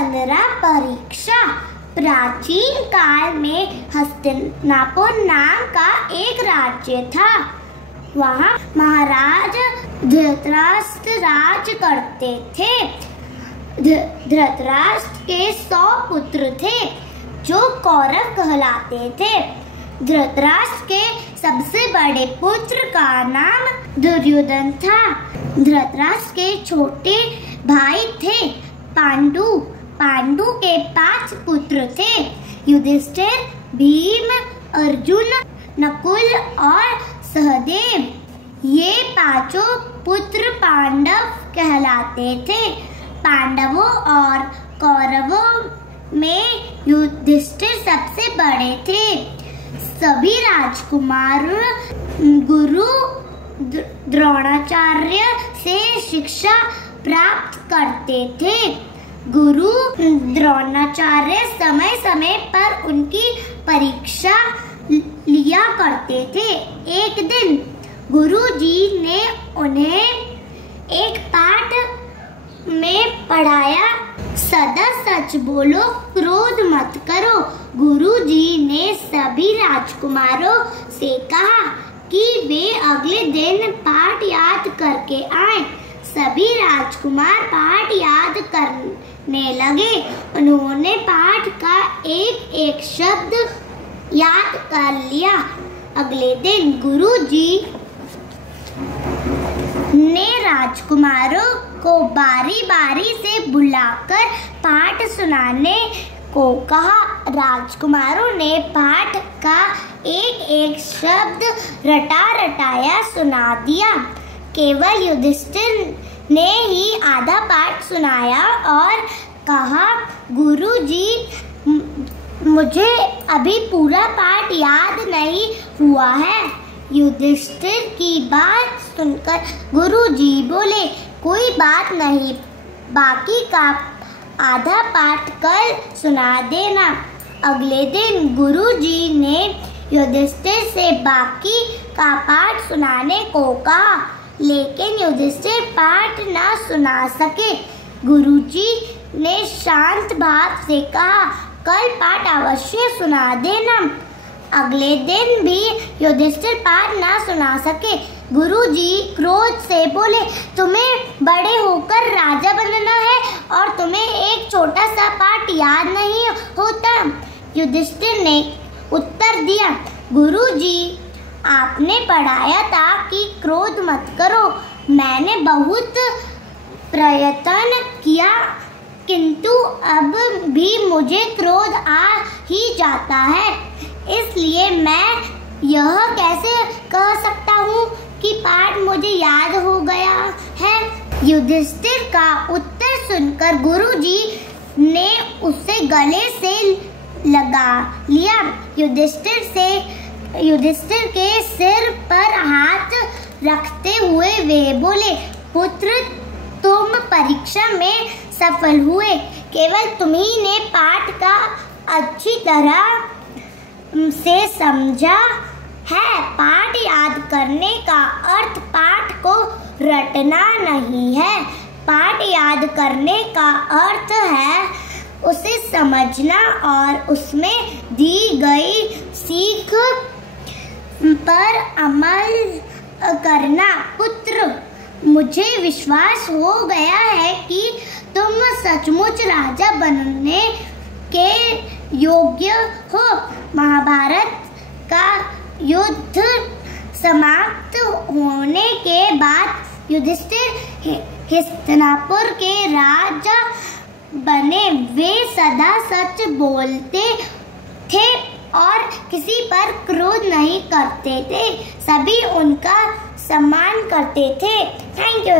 15 परीक्षा। प्राचीन काल में हस्तिनापुर नाम का एक राज्य था। वहाँ महाराज धृतराष्ट्र राज करते थे। धृतराष्ट्र के 100 पुत्र थे जो कौरव कहलाते थे। धृतराष्ट्र के सबसे बड़े पुत्र का नाम दुर्योधन था। धृतराष्ट्र के छोटे भाई थे पांडु। पांडु के 5 पुत्र थे, युधिष्ठिर, भीम, अर्जुन, नकुल और सहदेव। ये 5 पुत्र पांडव कहलाते थे। पांडवों और कौरवों में युधिष्ठिर सबसे बड़े थे। सभी राजकुमार गुरु द्रोणाचार्य से शिक्षा प्राप्त करते थे। गुरु द्रोणाचार्य समय समय पर उनकी परीक्षा लिया करते थे। एक दिन गुरुजी ने उन्हें एक पाठ में पढ़ाया, सदा सच बोलो, क्रोध मत करो। गुरुजी ने सभी राजकुमारों से कहा कि वे अगले दिन पाठ याद करके आएं। सभी राजकुमार पाठ याद करने लगे। उन्होंने पाठ का एक एक शब्द याद कर लिया। अगले दिन गुरुजी ने राजकुमारों को बारी बारी से बुलाकर पाठ सुनाने को कहा। राजकुमारों ने पाठ का एक एक शब्द रटा रटाया सुना दिया। केवल युधिष्ठिर ने ही आधा पाठ सुनाया और कहा, गुरुजी, मुझे अभी पूरा पाठ याद नहीं हुआ है। युधिष्ठिर की बात सुनकर गुरुजी बोले, कोई बात नहीं, बाकी का आधा पाठ कल सुना देना। अगले दिन गुरुजी ने युधिष्ठिर से बाकी का पाठ सुनाने को कहा, लेकिन युधिष्ठिर पाठ न सुना सके। गुरुजी ने शांत भाव से कहा, कल पाठ अवश्य सुना देना। अगले दिन भी युधिष्ठिर पाठ न सुना सके। गुरुजी क्रोध से बोले, तुम्हें बड़े होकर राजा बनना है और तुम्हें एक छोटा सा पाठ याद नहीं होता। युधिष्ठिर ने उत्तर दिया, गुरुजी, आपने पढ़ाया था कि क्रोध मत करो। मैंने बहुत प्रयत्न किया, किंतु अब भी मुझे क्रोध आ ही जाता है। इसलिए मैं यह कैसे कह सकता हूँ कि पाठ मुझे याद हो गया है। युधिष्ठिर का उत्तर सुनकर गुरुजी ने उसे गले से लगा लिया। युधिष्ठिर के सिर पर हाथ रखते हुए वे बोले, पुत्र, तुम परीक्षा में सफल हुए। केवल तुम्ही ने पाठ का अच्छी तरह से समझा है। पाठ याद करने का अर्थ पाठ को रटना नहीं है। पाठ याद करने का अर्थ है उसे समझना और उसमें दी गई सीख पर अमल करना। पुत्र, मुझे विश्वास हो गया है कि तुम सचमुच राजा बनने के योग्य हो। महाभारत का युद्ध समाप्त होने के बाद युधिष्ठिर हस्तिनापुर के राजा बने। वे सदा सच बोलते थे और किसी पर क्रोध नहीं करते थे। सभी उनका सम्मान करते थे। Thank you.